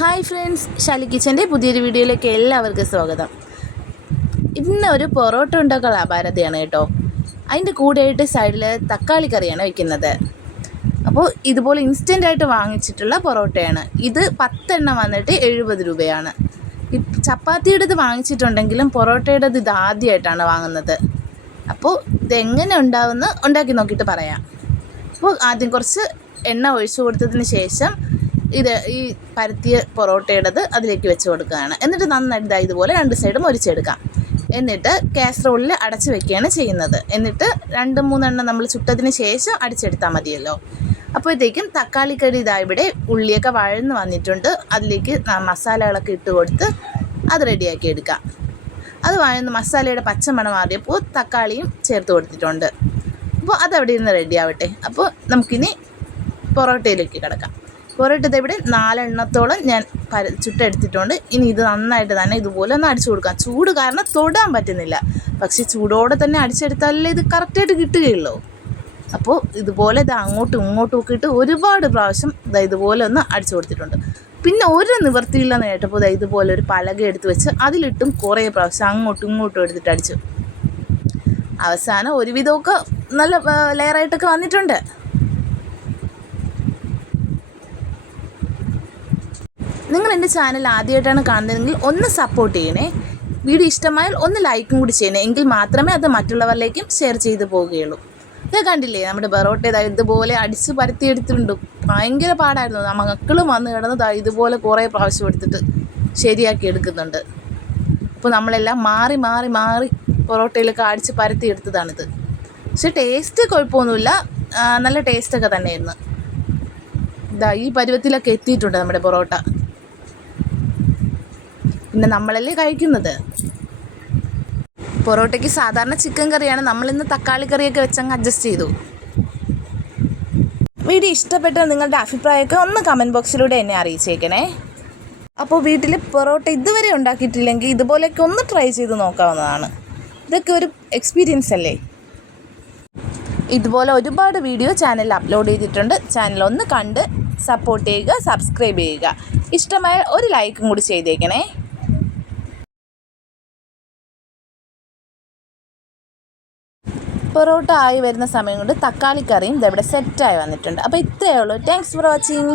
Hi friends, Shali കിച്ചൻ്റെ പുതിയൊരു വീഡിയോയിലേക്ക് എല്ലാവർക്കും സ്വാഗതം. ഇന്ന് ഒരു പൊറോട്ട ഉണ്ടാക്കാനുള്ള അപാരതയാണ് കേട്ടോ. അതിൻ്റെ കൂടെയായിട്ട് സൈഡിൽ തക്കാളി കറിയാണ് വയ്ക്കുന്നത്. അപ്പോൾ ഇതുപോലെ ഇൻസ്റ്റൻ്റായിട്ട് വാങ്ങിച്ചിട്ടുള്ള പൊറോട്ടയാണ് ഇത്. 10 എണ്ണം വന്നിട്ട് 70 രൂപയാണ്. ചപ്പാത്തിയുടേത് വാങ്ങിച്ചിട്ടുണ്ടെങ്കിലും പൊറോട്ടയുടേത് ഇത് ആദ്യമായിട്ടാണ് വാങ്ങുന്നത്. അപ്പോൾ ഇതെങ്ങനെ ഉണ്ടാവുമെന്ന് ഉണ്ടാക്കി നോക്കിയിട്ട് പറയാം. അപ്പോൾ ആദ്യം കുറച്ച് എണ്ണ ഒഴിച്ചു കൊടുത്തതിന് ശേഷം ഈ പരത്തിയ പൊറോട്ടയുടേത് അതിലേക്ക് വെച്ച് കൊടുക്കുകയാണ്. എന്നിട്ട് നന്നായിട്ട് ഇതുപോലെ 2 സൈഡും മൊരിച്ചെടുക്കാം. എന്നിട്ട് കാസറോളിൽ അടച്ച് വെക്കുകയാണ് ചെയ്യുന്നത്. എന്നിട്ട് 2-3 എണ്ണം നമ്മൾ ചുട്ടതിന് ശേഷം അടിച്ചെടുത്താൽ മതിയല്ലോ. അപ്പോഴത്തേക്കും തക്കാളിക്കറി ഇവിടെ ഉള്ളിയൊക്കെ വഴന്ന് വന്നിട്ടുണ്ട്. അതിലേക്ക് മസാലകളൊക്കെ ഇട്ട് കൊടുത്ത് അത് റെഡിയാക്കി എടുക്കാം. അത് വഴന്ന് മസാലയുടെ പച്ചമണം മാറിയപ്പോൾ തക്കാളിയും ചേർത്ത് കൊടുത്തിട്ടുണ്ട്. അപ്പോൾ അതവിടെ ഇരുന്ന് റെഡിയാവട്ടെ. അപ്പോൾ നമുക്കിനി പൊറോട്ടയിലേക്ക് കിടക്കാം. പൊറോട്ട ഇവിടെ 4 എണ്ണത്തോളം ഞാൻ ചുട്ടെടുത്തിട്ടുണ്ട്. ഇനി ഇത് നന്നായിട്ട് തന്നെ ഇതുപോലെ ഒന്ന് അടിച്ചു കൊടുക്കാം. ചൂട് കാരണം തൊടാൻ പറ്റുന്നില്ല, പക്ഷേ ചൂടോടെ തന്നെ അടിച്ചെടുത്താലേ ഇത് കറക്റ്റായിട്ട് കിട്ടുകയുള്ളൂ. അപ്പോൾ ഇതുപോലെ അങ്ങോട്ടും ഇങ്ങോട്ടും ഒക്കെ ഇട്ട് ഒരുപാട് പ്രാവശ്യം ഇതുപോലെ ഒന്ന് അടിച്ചു കൊടുത്തിട്ടുണ്ട്. പിന്നെ ഒരു നിവൃത്തിയില്ലെന്ന് കേട്ടപ്പോൾ ഇതുപോലെ ഒരു പലക എടുത്ത് വെച്ച് അതിലിട്ടും കുറേ പ്രാവശ്യം അങ്ങോട്ടും ഇങ്ങോട്ടും എടുത്തിട്ട് അടിച്ചു. അവസാനം ഒരുവിധമൊക്കെ നല്ല ലെയറായിട്ടൊക്കെ വന്നിട്ടുണ്ട്. നിങ്ങൾ എൻ്റെ ചാനൽ ആദ്യമായിട്ടാണ് കാണുന്നതെങ്കിൽ ഒന്ന് സപ്പോർട്ട് ചെയ്യണേ. വീഡിയോ ഇഷ്ടമായാൽ ഒന്ന് ലൈക്കും കൂടി ചെയ്യണേ. എങ്കിൽ മാത്രമേ അത് മറ്റുള്ളവരിലേക്കും ഷെയർ ചെയ്ത് പോവുകയുള്ളൂ. ഇത് കണ്ടില്ലേ, നമ്മുടെ പൊറോട്ട ഇതുപോലെ അടിച്ച് പരത്തിയെടുത്തിട്ടുണ്ട്. ഭയങ്കര പാടായിരുന്നു. മക്കളും വന്ന് കിടന്ന് ഇതുപോലെ കുറേ പ്രാവശ്യം എടുത്തിട്ട് ശരിയാക്കി എടുക്കുന്നുണ്ട്. അപ്പോൾ നമ്മളെല്ലാം മാറി മാറി മാറി പൊറോട്ടയിലൊക്കെ അടിച്ച് പരത്തിയെടുത്തതാണിത്. പക്ഷേ ടേസ്റ്റ് കുഴപ്പമൊന്നുമില്ല, നല്ല ടേസ്റ്റൊക്കെ തന്നെയായിരുന്നു. ഈ പരുവത്തിലൊക്കെ എത്തിയിട്ടുണ്ട് നമ്മുടെ പൊറോട്ട. പിന്നെ നമ്മളല്ലേ കഴിക്കുന്നത്. പൊറോട്ടയ്ക്ക് സാധാരണ ചിക്കൻ കറിയാണ്, നമ്മളിന്ന് തക്കാളി കറിയൊക്കെ വെച്ചങ്ങ് അഡ്ജസ്റ്റ് ചെയ്തു. വീഡിയോ ഇഷ്ടപ്പെട്ട നിങ്ങളുടെ അഭിപ്രായമൊക്കെ ഒന്ന് കമൻറ്റ് ബോക്സിലൂടെ എന്നെ അറിയിച്ചേക്കണേ. അപ്പോൾ വീട്ടിൽ പൊറോട്ട ഇതുവരെ ഉണ്ടാക്കിയിട്ടില്ലെങ്കിൽ ഇതുപോലെയൊക്കെ ഒന്ന് ട്രൈ ചെയ്ത് നോക്കാവുന്നതാണ്. ഇതൊക്കെ ഒരു എക്സ്പീരിയൻസ് അല്ലേ. ഇതുപോലെ ഒരുപാട് വീഡിയോ ചാനലിൽ അപ്ലോഡ് ചെയ്തിട്ടുണ്ട്. ചാനൽ ഒന്ന് കണ്ട് സപ്പോർട്ട് ചെയ്യുക, സബ്സ്ക്രൈബ് ചെയ്യുക. ഇഷ്ടമായ ഒരു ലൈക്കും കൂടി ചെയ്തേക്കണേ. പൊറോട്ട ആയി വരുന്ന സമയം കൊണ്ട് തക്കാളി കറിയും ഇവിടെ സെറ്റായി വന്നിട്ടുണ്ട്. അപ്പോൾ ഇത്രയേ ഉള്ളൂ. Thanks for watching.